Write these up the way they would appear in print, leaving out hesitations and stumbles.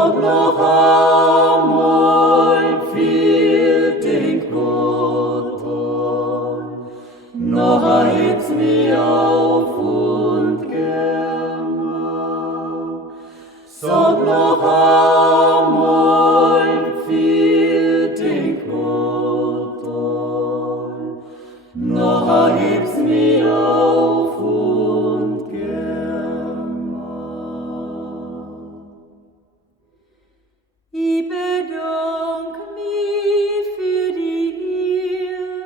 Sag noch einmal, viel denk Gott an, noch erhebt's mich auf und gern. Sag noch einmal, viel denk Gott an, noch erhebt's mich auf und gern. Ich bedank mich für die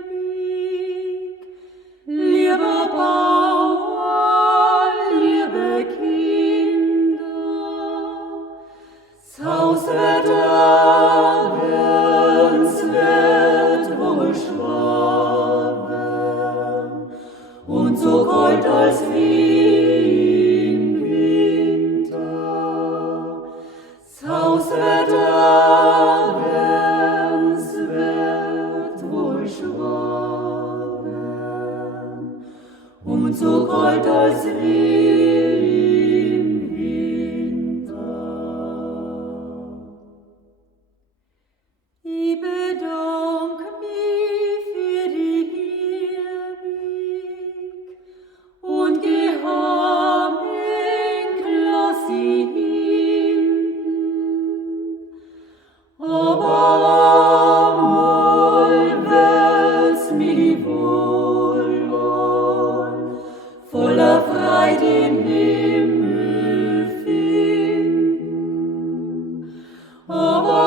Ehrbietung, lieber Bauer, liebe Kinder. Das Haus wird erbenswert wohl schwaben und so kalt als wie im Winter. Das Haus wird erbenswert wohl schwaben und so kalt als wie im Winter. Ich bedank mich für die Ehrbietung und geh heim in Klassi hinten. Aber einmal wird's mich wohl an, voller Freude den Himmel finden. Aber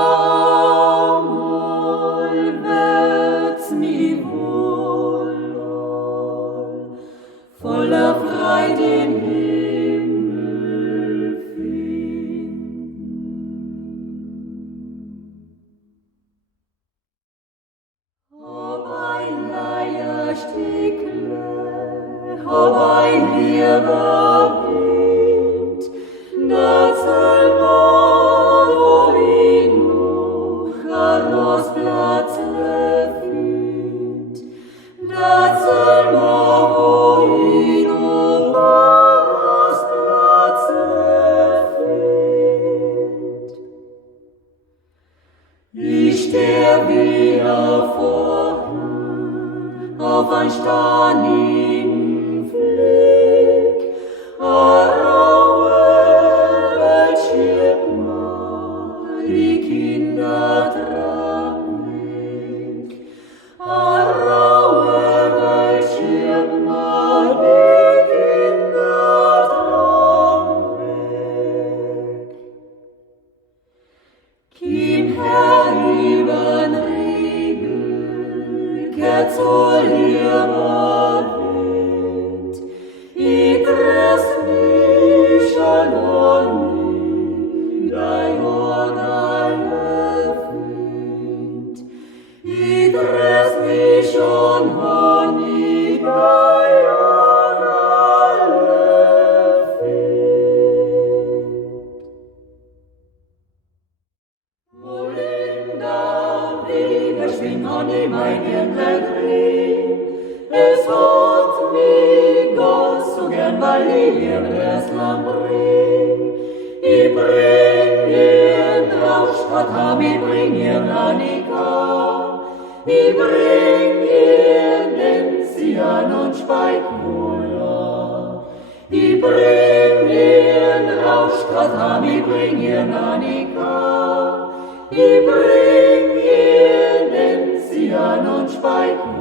einmal wird's mich wohl an, voller Freude den Himmel finden. Hab ein Leierstickle, hab ein lieber Wind, das soll mal, wo ich noch ein Rostplatzle find. Das soll mal, wo ich noch ein Rostplatzle find. Ich steh wieder vorn auf ein stanigen Fleck, a raue Welt schiebt mal die Kinder dran weg. A raue Welt schiebt mal die Kinder dran weg. Kim her übern Regen, kehrt so lieber Wind. Ich dress mich schon an dein Organe find. Ich dress mich schon an dein Organe find. Wolinda, wieder schwing an in mein Hirnlein. Es hat mich Gott so gern, weil ich ihr das Lamm bring. Ich bring ihr Rauschstratam, ich bring ihr Annika. Ich bring ihr Lenzian und Speikwohler. Ich bring ihr Rauschstratam, ich bring ihr Annika. Ich bring ihr Lenzian und Speikwohler.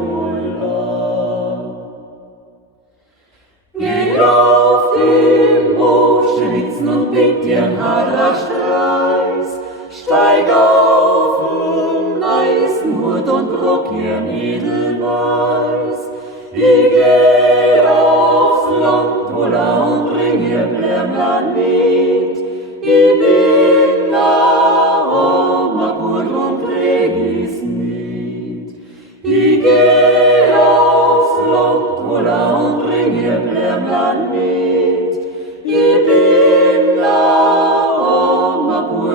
Geh auf dem Moschwitzen und bind dir ein Haderstreis. Steig auf den Eisenhut und brock ihr Edelweiß. Ich geh aufs Land, Wolla, und bring ihr Blärmlein mit. Ich bin Oma Burg und krieg ich's nicht. Ich geh aufs Land, Wolla, und bring ihr Blärmlein mit. Ich bin Oma Burg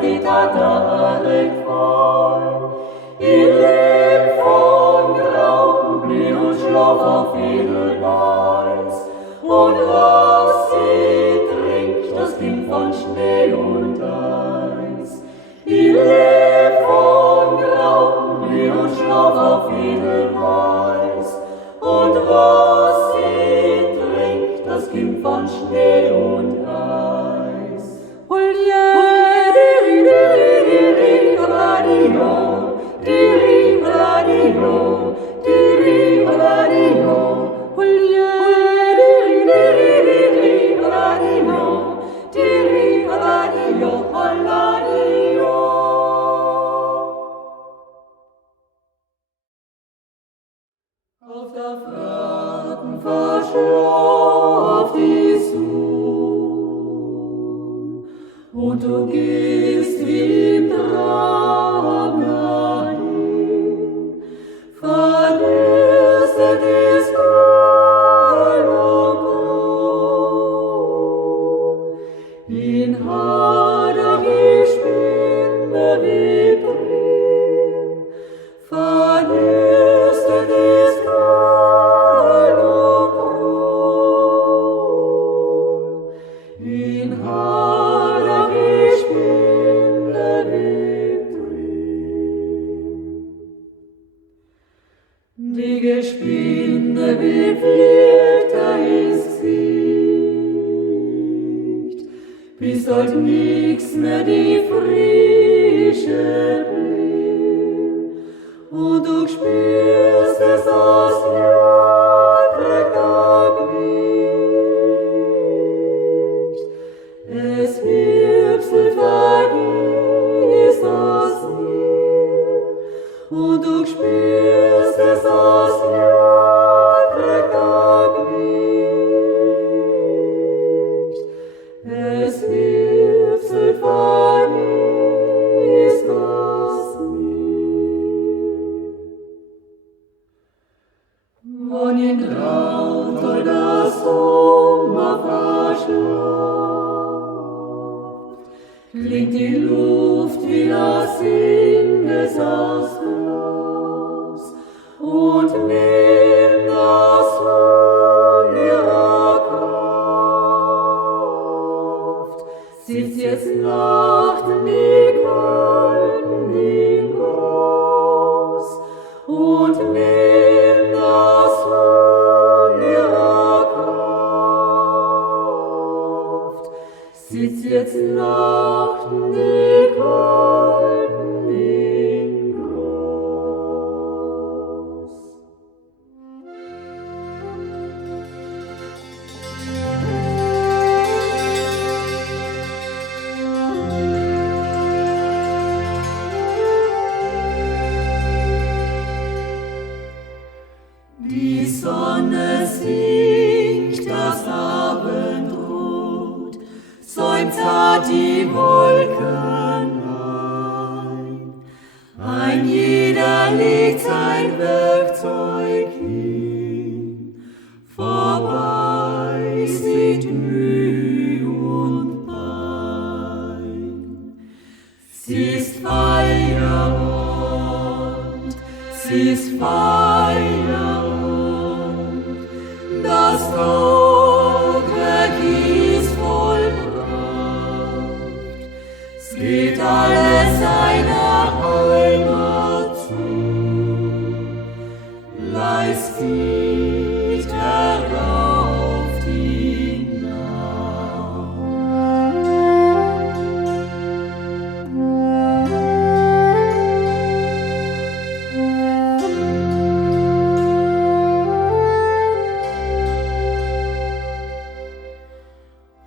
geht da voll. Ihr lebt von Grauen, Blut und Schlaf auf Edelweiß. Und was sie trinkt, das Kind von Schnee und Eis. Ihr lebt von Grauen, Blut und Schlaf auf Edelweiß. Und was sie trinkt, das Kind von Schnee und Eis. Auf der Fraten verschlaft die Sonne, und du gehst wie im Traum dahin, verdürstet ist Grün und Grün, in Hader gespinne wie drin, verdürstet ist Grün und Grün, in Hader gespinne wie drin. Die Gespinne wie Flitter ins Gesicht, bis dort nix mehr die Frische blieb, und du spürst es aus Jahrtag nicht. Es wirbselt, vergisst das nie, und du spürst es aus Jahrtag nicht. Es wirbselt, vergisst das nie. Wann in Traut das Sommer verschlaft, klingt die Luft wie das Singes aus Glas, und nimmt das Lohn ihrer Kraft. Sitzt jetzt Nachten die Kalten im Gras, und nimmt das Lohn ihrer Kraft. Sitzt jetzt Nachten die Kalten im Gras. Die Sonne sinkt, das Abendrot säumt zart die Wolken ein jeder legt sein Werkzeug hin, vorbei sieht Mühe und Pein. Sie ist Feierabend, sie ist Feierabend, das Tagwerk ist vollbracht. Es geht alles seiner Heimat zu, leist nicht herauf die Nacht.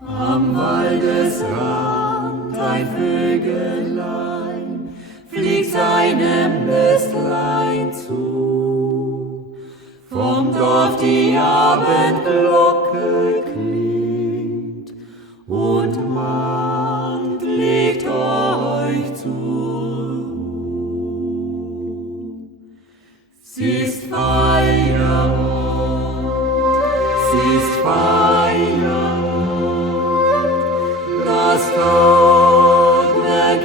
Am Waldesrand ein Vögelein fliegt seinem Nestlein zu. Vom Dorf die Abendglocke klingt und mahnt, legt euch zur Ruh. Sie ist Feierabend, sie ist Feierabend, das Tagwerk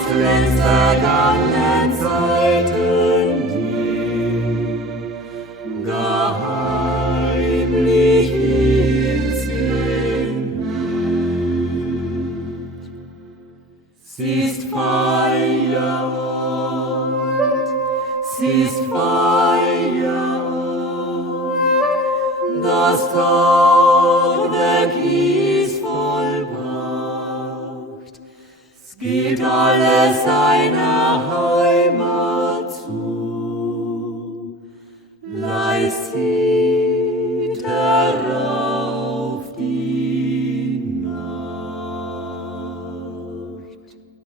aus längst vergangenen Zeiten dir geheimlich ins Gemüt. Sie ist Feierabend, sie ist Feierabend, das Tagwerk ist vollbracht. Es geht alles seiner Heimat zu. Leis